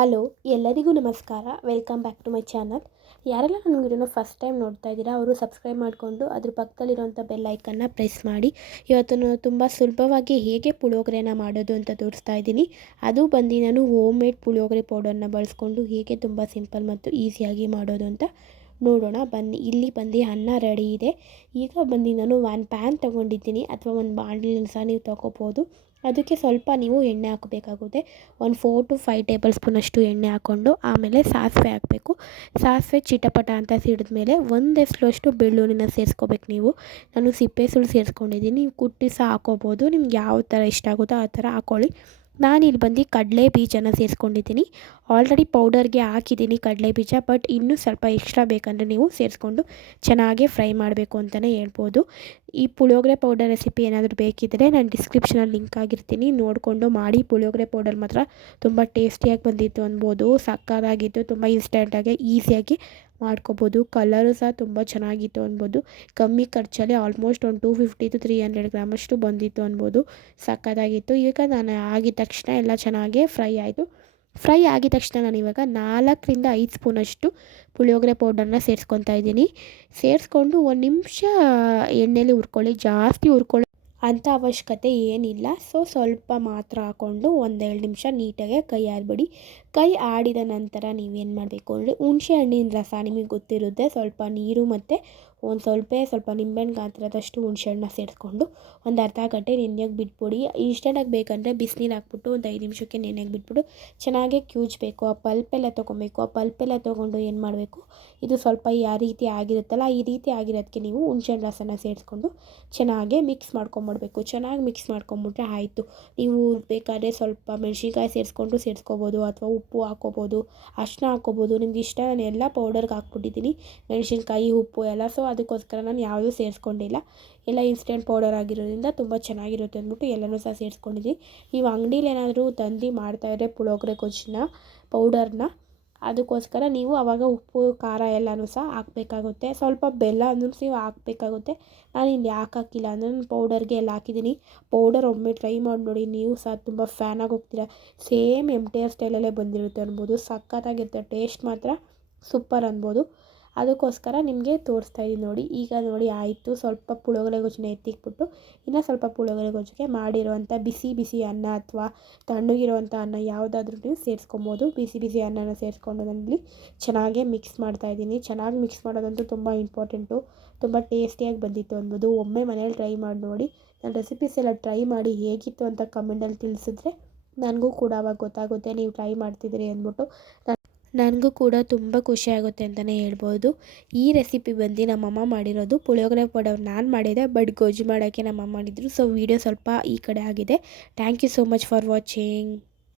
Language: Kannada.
ಹಲೋ, ಎಲ್ಲರಿಗೂ ನಮಸ್ಕಾರ. Welcome back to my channel. ಯಾರೆಲ್ಲ ನನ್ನ ವಿಡಿಯೋನ ಫಸ್ಟ್ ಟೈಮ್ ನೋಡ್ತಾ ಇದ್ದೀರಾ ಅವರು ಸಬ್ಸ್ಕ್ರೈಬ್ ಮಾಡಿಕೊಂಡು ಅದ್ರ ಪಕ್ಕದಲ್ಲಿರುವಂಥ ಬೆಲ್ ಐಕನ್ನ ಪ್ರೆಸ್ ಮಾಡಿ. ಇವತ್ತು ನಾನು ತುಂಬ ಸುಲಭವಾಗಿ ಹೇಗೆ ಪುಳಿಯೋಗರೆನ ಮಾಡೋದು ಅಂತ ತೋರಿಸ್ತಾ ಇದ್ದೀನಿ. ಅದು ಬಂದು ನಾನು ಹೋಮ್ ಮೇಡ್ ಪುಳಿಯೋಗರೆ ಪೌಡರ್ನ ಬಳಸ್ಕೊಂಡು ಹೇಗೆ ತುಂಬ ಸಿಂಪಲ್ ಮತ್ತು ಈಸಿಯಾಗಿ ಮಾಡೋದು ಅಂತ ನೋಡೋಣ ಬನ್ನಿ. ಇಲ್ಲಿ ಬಂದು ಅನ್ನ ರೆಡಿ ಇದೆ. ಈಗ ಬಂದು ನಾನು ಒಂದು ಪ್ಯಾನ್ ತೊಗೊಂಡಿದ್ದೀನಿ ಅಥವಾ ಒಂದು ಬಾಣಲಿನ ಸಹ ನೀವು ತೊಗೋಬೋದು. ಅದಕ್ಕೆ ಸ್ವಲ್ಪ ನೀವು ಎಣ್ಣೆ ಹಾಕಬೇಕಾಗುತ್ತೆ. ಒಂದು 4 to 5 ಟೇಬಲ್ ಸ್ಪೂನಷ್ಟು ಎಣ್ಣೆ ಹಾಕ್ಕೊಂಡು ಆಮೇಲೆ ಸಾಸಿವೆ ಹಾಕಬೇಕು. ಸಾಸಿವೆ ಚಿಟಪಟ ಅಂತ ಸಿಡಿದ್ಮೇಲೆ ಒಂದೆಸ್ಲಷ್ಟು ಬೆಳ್ಳುಳ್ಳಿನ ಸೇರಿಸ್ಕೋಬೇಕು. ನಾನು ಸಿಪ್ಪೆ ಸುಳ್ಳು ಸೇರಿಸ್ಕೊಂಡಿದ್ದೀನಿ. ನೀವು ಕುಟ್ಟಿ ಸಹ ಹಾಕೋಬೋದು. ನಿಮ್ಗೆ ಯಾವ ಥರ ಇಷ್ಟ ಆಗುತ್ತೋ ಆ ಥರ ಹಾಕ್ಕೊಳ್ಳಿ. ನಾನಿಲ್ಲಿ ಬಂದು ಕಡಲೆ ಬೀಜನ ಸೇರಿಸ್ಕೊಂಡಿದ್ದೀನಿ. ಆಲ್ರೆಡಿ ಪೌಡರ್ಗೆ ಹಾಕಿದ್ದೀನಿ ಕಡಲೆ ಬೀಜ, ಬಟ್ ಇನ್ನೂ ಸ್ವಲ್ಪ ಎಕ್ಸ್ಟ್ರಾ ಬೇಕಂದರೆ ನೀವು ಸೇರಿಸ್ಕೊಂಡು ಚೆನ್ನಾಗಿ ಫ್ರೈ ಮಾಡಬೇಕು ಅಂತಲೇ ಹೇಳ್ಬೋದು. ಈ ಪುಳಿಯೋಗರೆ ಪೌಡರ್ ರೆಸಿಪಿ ಏನಾದರೂ ಬೇಕಿದ್ದರೆ ನಾನು ಡಿಸ್ಕ್ರಿಪ್ಷನಲ್ಲಿ ಲಿಂಕ್ ಆಗಿರ್ತೀನಿ, ನೋಡಿಕೊಂಡು ಮಾಡಿ. ಪುಳಿಯೋಗರೆ ಪೌಡರ್ ಮಾತ್ರ ತುಂಬ ಟೇಸ್ಟಿಯಾಗಿ ಬಂದಿತ್ತು ಅನ್ಬೋದು. ಸಕ್ಕತ್ತಾಗಿತ್ತು, ತುಂಬ ಇನ್ಸ್ಟೆಂಟಾಗಿ ಈಸಿಯಾಗಿ ಮಾಡ್ಕೋಬೋದು. ಕಲರು ಸಹ ತುಂಬ ಚೆನ್ನಾಗಿತ್ತು ಅನ್ಬೋದು. ಕಮ್ಮಿ ಖರ್ಚಲ್ಲಿ ಆಲ್ಮೋಸ್ಟ್ ಒಂದು 250 to 300 ಗ್ರಾಮಷ್ಟು ಬಂದಿತ್ತು ಅನ್ಬೋದು. ಸಕ್ಕತ್ತಾಗಿತ್ತು. ಈಗ ನಾನು ಆಗಿದ ತಕ್ಷಣ ಎಲ್ಲ ಚೆನ್ನಾಗೇ ಫ್ರೈ ಆಯಿತು. ಫ್ರೈ ಆಗಿದ ತಕ್ಷಣ ನಾನಿವಾಗ 4 ರಿಂದ 5 ಸ್ಪೂನಷ್ಟು ಪುಳಿಯೋಗರೆ ಪೌಡರ್ನ ಸೇರಿಸ್ಕೊತಾ ಇದ್ದೀನಿ. ಸೇರಿಸ್ಕೊಂಡು ಒಂದು ನಿಮಿಷ ಎಣ್ಣೆಯಲ್ಲಿ ಹುರ್ಕೊಳ್ಳಿ. ಜಾಸ್ತಿ ಹುರ್ಕೊಳ್ಳಿ ಅಂಥ ಅವಶ್ಯಕತೆ ಏನಿಲ್ಲ. ಸ್ವಲ್ಪ ಮಾತ್ರ ಹಾಕ್ಕೊಂಡು 1-2 ನಿಮಿಷ ನೀಟಾಗಿ ಕೈ ಆಡಿಬಿಡಿ. ಕೈ ಆಡಿದ ನಂತರ ನೀವೇನು ಮಾಡಬೇಕು ಅಂದರೆ ಹುಣಸೆ ಹಣ್ಣಿನ ರಸ ನಿಮಗೆ ಗೊತ್ತಿರುತ್ತೆ, ಸ್ವಲ್ಪ ನೀರು ಮತ್ತು ಒಂದು ಸ್ವಲ್ಪ ನಿಂಬೆಹಣ್ಣು ಗಾತ್ರದಷ್ಟು ಹುಣಸೆಹಣ್ಣನ್ನ ಸೇರಿಸ್ಕೊಂಡು ಒಂದು ಅರ್ಧ ಗಂಟೆ ನೆನೆಯೋಕೆ ಬಿಟ್ಬಿಡಿ. ಇನ್ಸ್ಟೆಂಟಾಗಿ ಬೇಕಂದರೆ ಬಿಸಿನೀರು ಹಾಕ್ಬಿಟ್ಟು ಒಂದು 5 ನಿಮಿಷಕ್ಕೆ ನೆನೆಯೋಕೆ ಬಿಟ್ಬಿಟ್ಟು ಚೆನ್ನಾಗಿ ಕ್ಯೂಜಬೇಕು. ಆ ಪಲ್ಪೆಲ್ಲ ತೊಗೊಬೇಕು. ಆ ಪಲ್ಪೆಲ್ಲ ತೊಗೊಂಡು ಏನು ಮಾಡಬೇಕು, ಇದು ಸ್ವಲ್ಪ ಯಾವ ರೀತಿ ಆಗಿರುತ್ತಲ್ಲ ಈ ರೀತಿ ಆಗಿರೋದಕ್ಕೆ ನೀವು ಹುಣಸೆಹಣ್ಣು ರಸನ ಸೇರಿಸ್ಕೊಂಡು ಚೆನ್ನಾಗಿ ಮಿಕ್ಸ್ ಮಾಡ್ಕೊಂಬಿಡ್ಬೇಕು. ಚೆನ್ನಾಗಿ ಮಿಕ್ಸ್ ಮಾಡ್ಕೊಂಬಿಟ್ರೆ ಆಯಿತು. ನೀವು ಬೇಕಾದರೆ ಸ್ವಲ್ಪ ಮೆಣಸಿನ್ಕಾಯಿ ಸೇರಿಸ್ಕೋಬೋದು ಅಥವಾ ಉಪ್ಪು ಹಾಕ್ಕೋಬೋದು, ಅರಿಶಿನ ಹಾಕ್ಕೋಬೋದು, ನಿಮ್ಗೆ ಇಷ್ಟ. ನಾನು ಎಲ್ಲ ಪೌಡರ್ಗೆ ಹಾಕ್ಬಿಟ್ಟಿದ್ದೀನಿ, ಮೆಣಸಿನ್ಕಾಯಿ, ಉಪ್ಪು ಎಲ್ಲ. ಅದಕ್ಕೋಸ್ಕರ ನಾನು ಯಾವುದೂ ಸೇರಿಸ್ಕೊಂಡಿಲ್ಲ. ಎಲ್ಲ ಇನ್ಸ್ಟೆಂಟ್ ಪೌಡರ್ ಆಗಿರೋದ್ರಿಂದ ತುಂಬ ಚೆನ್ನಾಗಿರುತ್ತೆ ಅಂದ್ಬಿಟ್ಟು ಎಲ್ಲನೂ ಸಹ ಸೇರಿಸ್ಕೊಂಡಿದ್ದೀನಿ. ನೀವು ಅಂಗಡೀಲಿ ಏನಾದರೂ ತಂದು ಮಾಡ್ತಾಯಿದ್ರೆ ಪುಳಿಯೋಗರೆ ಗೊಜ್ಜನ್ನ ಪೌಡರ್ನ, ಅದಕ್ಕೋಸ್ಕರ ನೀವು ಆವಾಗ ಉಪ್ಪು ಖಾರ ಎಲ್ಲನೂ ಸಹ ಹಾಕಬೇಕಾಗುತ್ತೆ. ಸ್ವಲ್ಪ ಬೆಲ್ಲ ಅಂದ್ರೂ ನೀವು ಹಾಕಬೇಕಾಗುತ್ತೆ. ನಾನು ಇಲ್ಲಿ ಹಾಕಿಲ್ಲ ಅಂದರೆ ನಾನು ಪೌಡರ್ಗೆ ಎಲ್ಲ ಹಾಕಿದ್ದೀನಿ. ಪೌಡರ್ ಒಮ್ಮೆ ಟ್ರೈ ಮಾಡಿ ನೋಡಿ, ನೀವು ಸಹ ತುಂಬ ಫ್ಯಾನಾಗಿ ಹೋಗ್ತೀರಾ. ಸೇಮ್ MTR ಸ್ಟೈಲಲ್ಲೇ ಬಂದಿರುತ್ತೆ ಅನ್ಬೋದು. ಸಖತ್ತಾಗಿರುತ್ತೆ, ಟೇಸ್ಟ್ ಮಾತ್ರ ಸೂಪರ್ ಅನ್ಬೋದು. ಅದಕ್ಕೋಸ್ಕರ ನಿಮಗೆ ತೋರಿಸ್ತಾ ಇದ್ದೀನಿ ನೋಡಿ. ಈಗ ನೋಡಿ ಆಯಿತು. ಸ್ವಲ್ಪ ಪುಳಿಯೋಗರೆ ಗೊಜ್ಜನ್ನ ಎತ್ತಿಕ್ಬಿಟ್ಟು ಇನ್ನೂ ಸ್ವಲ್ಪ ಪುಳಿಯೋಗರೆ ಗೊಜ್ಜಿಗೆ ಮಾಡಿರುವಂಥ ಬಿಸಿ ಅನ್ನ ಅಥವಾ ತಣ್ಣಗಿರುವಂಥ ಅನ್ನ ಯಾವುದಾದ್ರೂ ನೀವು ಸೇರಿಸ್ಕೊಬೋದು. ಬಿಸಿ ಅನ್ನನ ಸೇರಿಸ್ಕೊಂಡು ನಾನಿಲ್ಲಿ ಚೆನ್ನಾಗೇ ಮಿಕ್ಸ್ ಮಾಡ್ತಾಯಿದ್ದೀನಿ. ಚೆನ್ನಾಗಿ ಮಿಕ್ಸ್ ಮಾಡೋದಂತೂ ತುಂಬ ಇಂಪಾರ್ಟೆಂಟು. ತುಂಬ ಟೇಸ್ಟಿಯಾಗಿ ಬಂದಿತ್ತು ಅನ್ಬೋದು. ಒಮ್ಮೆ ಮನೇಲಿ ಟ್ರೈ ಮಾಡಿ ನೋಡಿ. ನನ್ನ ರೆಸಿಪೀಸ್ ಎಲ್ಲ ಟ್ರೈ ಮಾಡಿ ಹೇಗಿತ್ತು ಅಂತ ಕಮೆಂಟಲ್ಲಿ ತಿಳಿಸಿದ್ರೆ ನನಗೂ ಕೂಡ ಅವಾಗ ಗೊತ್ತಾಗುತ್ತೆ ನೀವು ಟ್ರೈ ಮಾಡ್ತಿದ್ದೀರಿ ಅಂದ್ಬಿಟ್ಟು. ನನಗೂ ಕೂಡ ತುಂಬ ಖುಷಿಯಾಗುತ್ತೆ ಅಂತಲೇ ಹೇಳ್ಬೋದು. ಈ ರೆಸಿಪಿ ಬಂದು ನಮ್ಮಮ್ಮ ಮಾಡಿರೋದು. ಪುಳಿಯೋಗರೆ ಪೌಡರ್ ನಾನು ಮಾಡಿದೆ, ಬಟ್ ಗೊಜ್ಜು ಮಾಡೋಕ್ಕೆ ನಮ್ಮಮ್ಮ ಮಾಡಿದ್ರು. ವೀಡಿಯೋ ಸ್ವಲ್ಪ ಈ ಕಡೆ ಆಗಿದೆ. Thank you so much for watching.